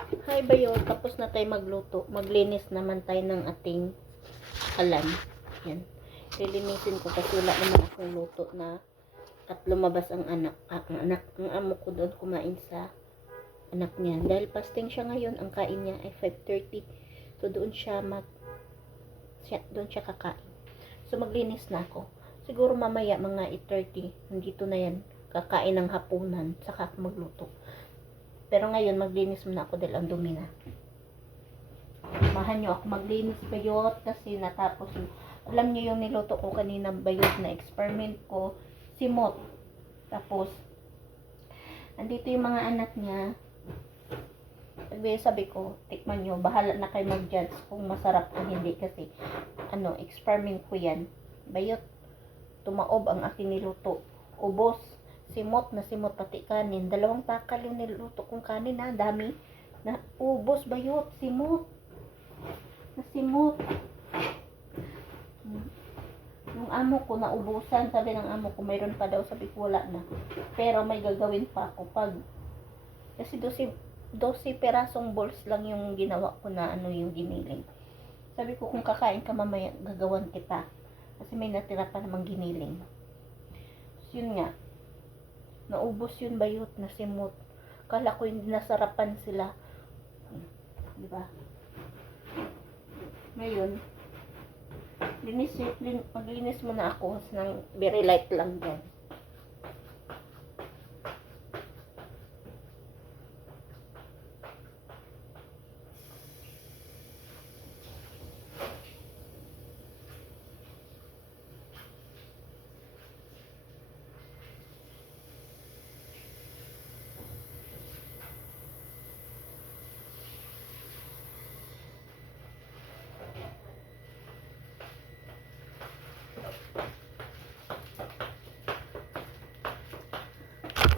Hi bayo, tapos na tayo magluto. Maglinis naman tayo ng ating kalan. Yan. Lilinisin ko kasi wala naman akong luto na at lumabas ang ang amo ko doon kumain sa anak niya. Dahil fasting siya ngayon, ang kain niya ay 5:30. So doon siya kakain. So maglinis na ako. Siguro mamaya mga 8:30, nandito na yan. Kakain ng hapunan, saka ako magluto. Pero ngayon, maglinis muna ako dahil ang dumi na. Samahan nyo ako maglinis bayot kasi natapos. Alam nyo yung niluto ko kanina bayot na experiment ko, simot. Tapos, andito yung mga anak niya. Sabi ko, tikman nyo, bahala na kayo mag-judge kung masarap o hindi kasi, experiment ko yan. Bayot, tumaob ang aking niluto. Ubos. Simot na simot pati kanin. 2 takal yung niluto kong kanin na dami. Na ubos bayot, simot. Na simot. Yung amo ko naubusan, sabi ng amo ko mayroon pa daw, sabi ko wala na. Pero may gagawin pa ako kasi 12 perasong balls lang yung ginawa ko na yung giniling. Sabi ko kung kakain ka mamaya gagawan kita. Kasi may natira pa namang giniling. So, yun nga. Naubos yun bayot na simot. Kala ko hindi nasarapan sila. Diba? Ngayon, maglinis muna ako ng very light lang dyan.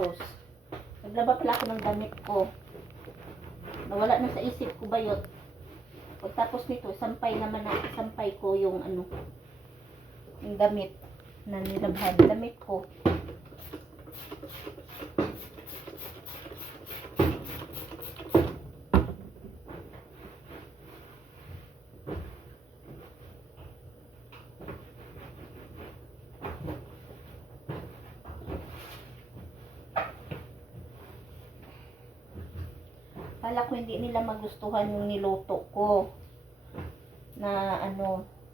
Tapos, naglaba pala ako ng damit ko. Nawala na sa isip ko bayot. Pagtapos nito, sampay ko yung yung damit na nilabhan. Damit ko. Kala ko hindi nila magustuhan yung niluto ko na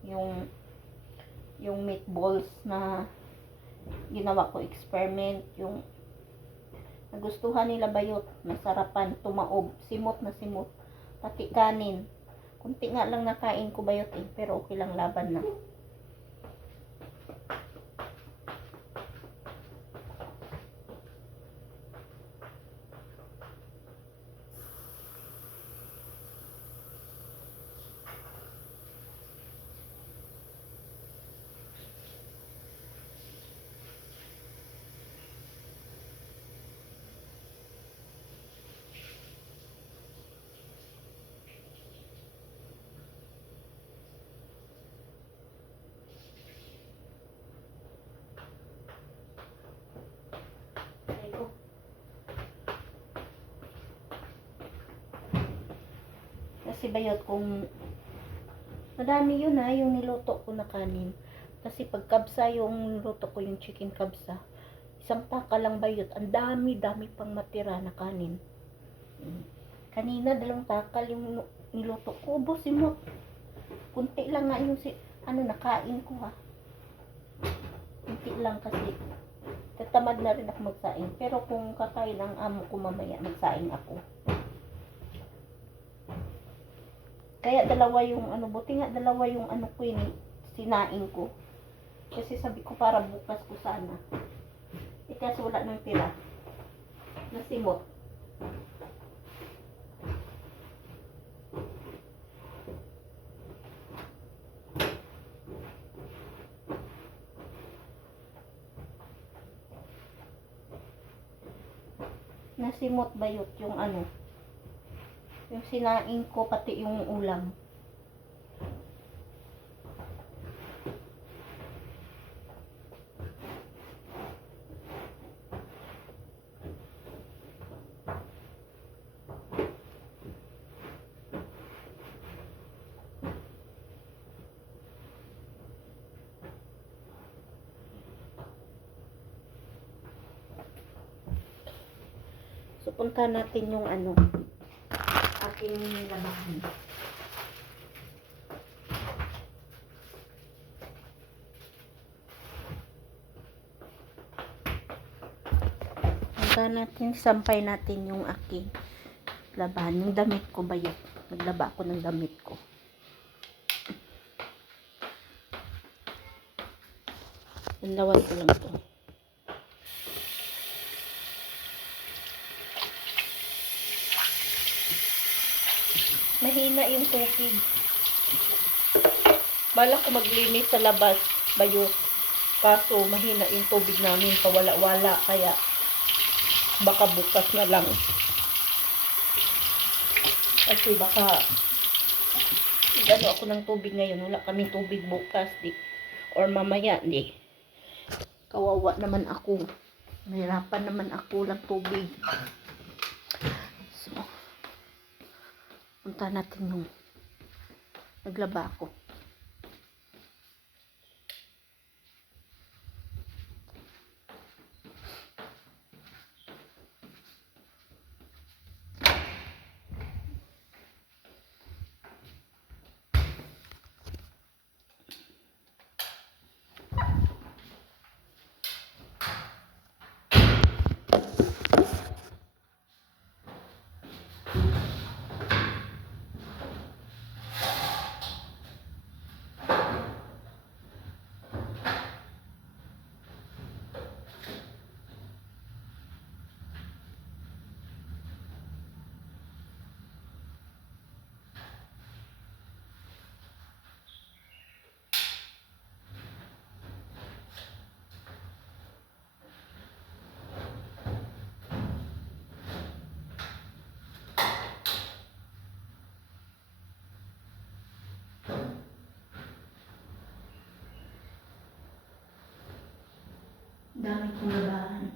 yung meatballs na ginawa ko experiment, yung nagustuhan nila bayot, masarapan, tumaob, simot na simot, pati kanin. Kunti nga lang nakain ko bayot pero okay lang, laban na. Kasi bayot kung madami yun yung niluto ko na kanin. Kasi pag kabsa yung niluto ko, yung chicken kabsa, isang taka lang bayot, ang dami pang matira na kanin. Kanina 2 takal yung niluto ko, ubusin mo. Kunti lang nga yung nakain ko Kunti lang kasi tatamad na rin ako magsaing. Pero kung kakain ang amo ko mamaya, magsaing ako. Kaya 2 yung buti nga 2 yung ko sinaing ko. Kasi sabi ko para bukas ko sana. Kasi wala nang tira. Nasimot. Nasimot bayot yung yung sinaing ko, pati yung ulam. pupunta natin yung aking labahan. Punta natin, sampay natin yung aking labahan. Yung damit ko ba yun? Naglaba ako ng damit ko. Landawan ko lang to. Mahina yung tubig. Balak ko maglinis sa labas, bayot. Kaso mahina yung tubig namin, pawala-wala, kaya baka bukas na lang. Kasi baka ano ako ng tubig ngayon, wala kaming tubig bukas, di. Or mamaya, di. Kawawa naman ako. Mahirapan naman ako lang tubig. So, punta natin yung naglaba ako. Dami kong labahan.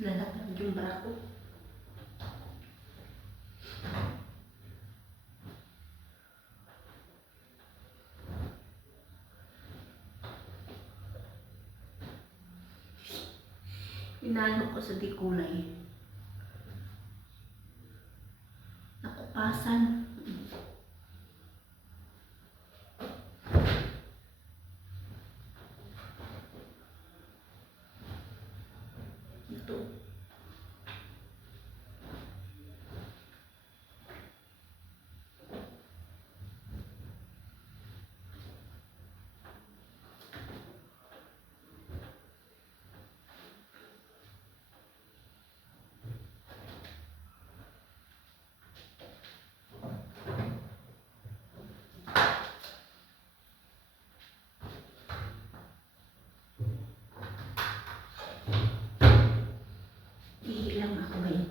Lalakad yung bra ko. Inano ko sa dikulay. Nakupasan. Ito. Iilang ako ngayon.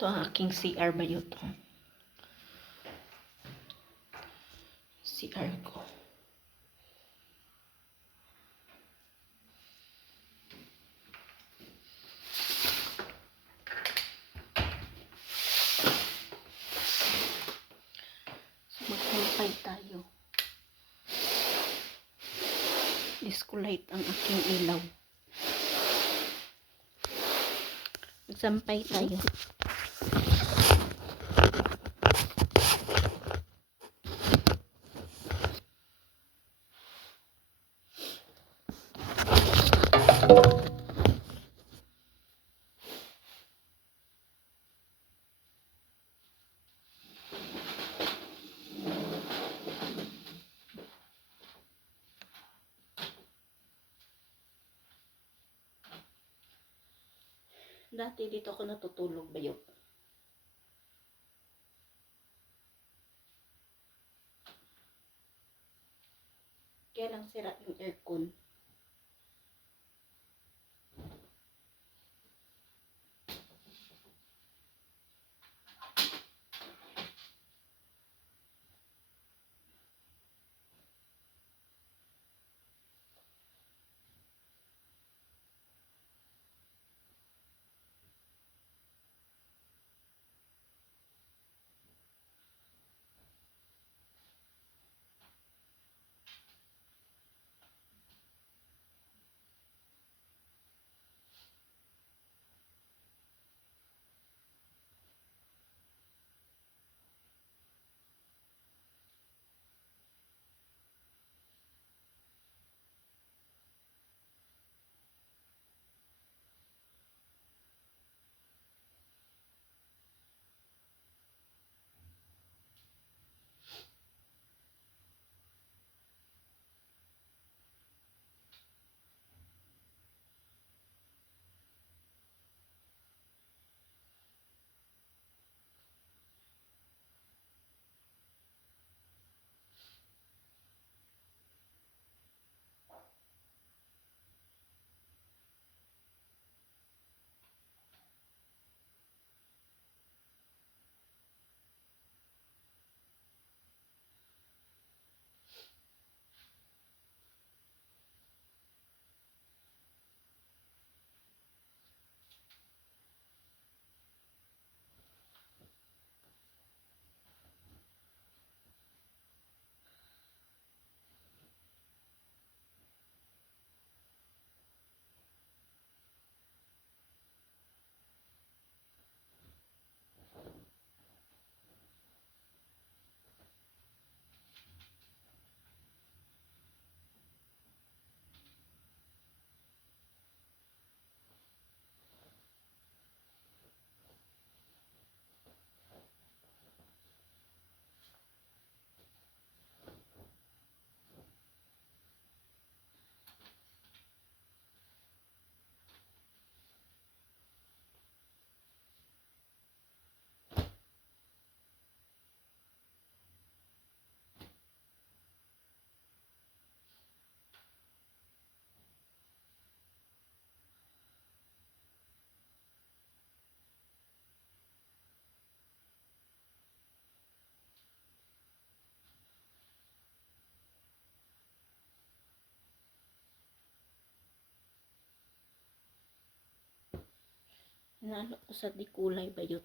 Ito ang aking CR ba yun? CR ko. So, magsampay tayo. Disco light ang aking ilaw. Magsampay tayo. Dati dito ako natutulog bayot. Kaya lang sira yung aircon. Hinalo ko sa di kulay bayot.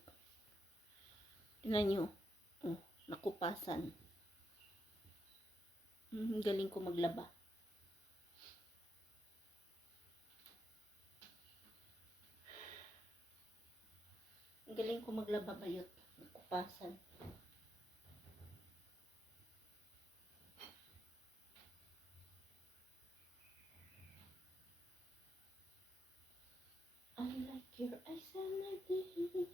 Tingnan nyo. Oh, nakupasan. Galing ko maglaba. Galing ko maglaba bayot. Nakupasan. I like your eyes and I did.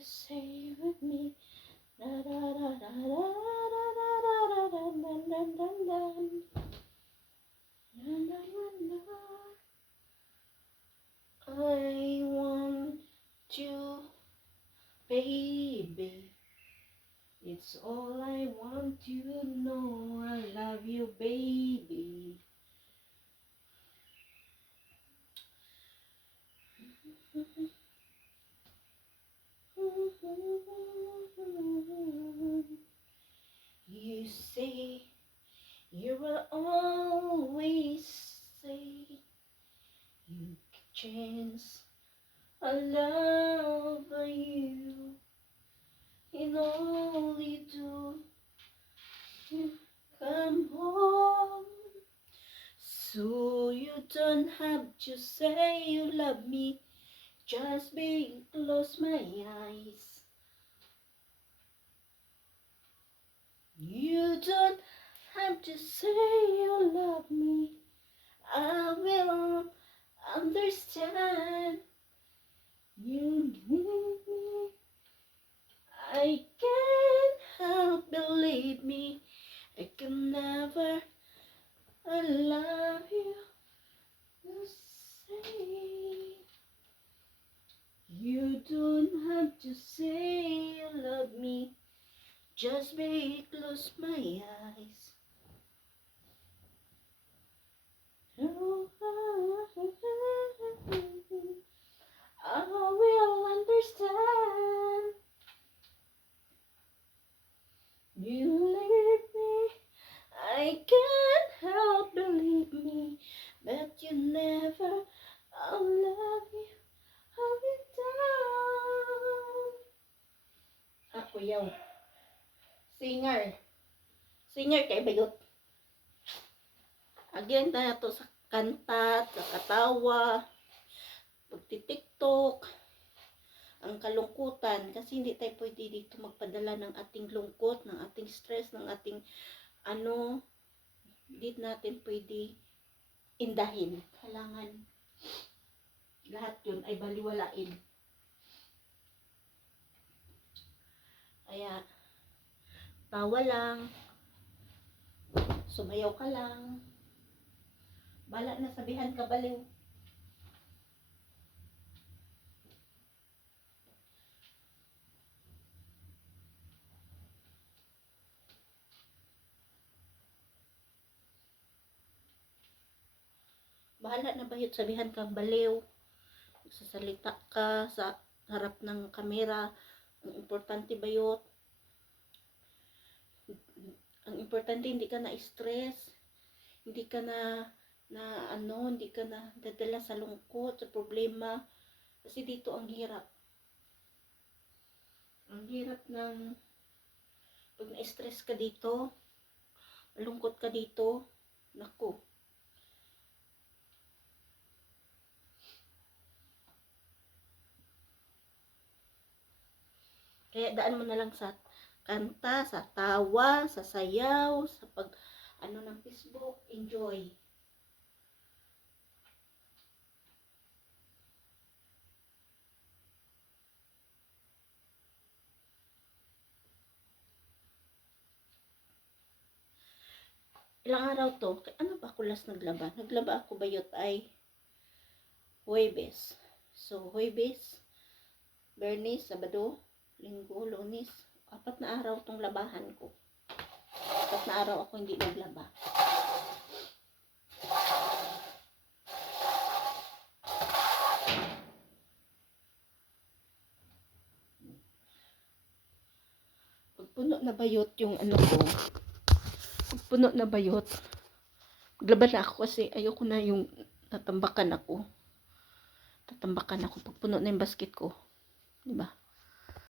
Say with me. Da da da da da da da da da da da da da da. Na na na na. I want you, baby. It's all I want you to know. I love you, baby. You say you will always say you can change. I love you in all you do. You come home, so you don't have to say you love me. Just be close my eyes. You don't have to say you love me. I will understand. You need me. I can't help believe me. I can never love you the same. You don't have to say you love me. Just be close my eyes. I will understand. You leave me. I can't help believe me, but you never. I'll love you, hold it down. Ako yaw. Singer. Singer kay bayot. Again na to sa kanta, sa katawa, pagtitiktok, ang kalungkutan. Kasi hindi tayo pwede dito magpadala ng ating lungkot, ng ating stress, ng ating hindi natin pwede indahin. Kailangan lahat yun ay baliwalain. Kaya, tawa lang, sumayaw ka lang, bala na sabihan ka baliw. Bahala na bayot sabihan kang baliw. Sasalita ka sa harap ng kamera. Ang importante bayot. Ang importante hindi ka na stress. Hindi ka na hindi ka na dadala sa lungkot, sa problema. Kasi dito ang hirap. Ang hirap ng pag na-stress ka dito, malungkot ka dito, naku. Kaya daan mo na lang sa kanta, sa tawa, sa sayaw, sa pag ng Facebook, enjoy. Ilang araw to? Ano ba ako last naglaba? Naglaba ako bayot ay Huwebes. So, Huwebes, Bernis, Sabado, Linggo, Lunes. 4 na araw tong labahan ko. 4 na araw ako hindi naglaba. Pag puno na bayot yung ko, pag puno na bayot, maglaba na ako kasi ayoko na yung tatambakan ako. Pag puno na yung basket ko. Diba?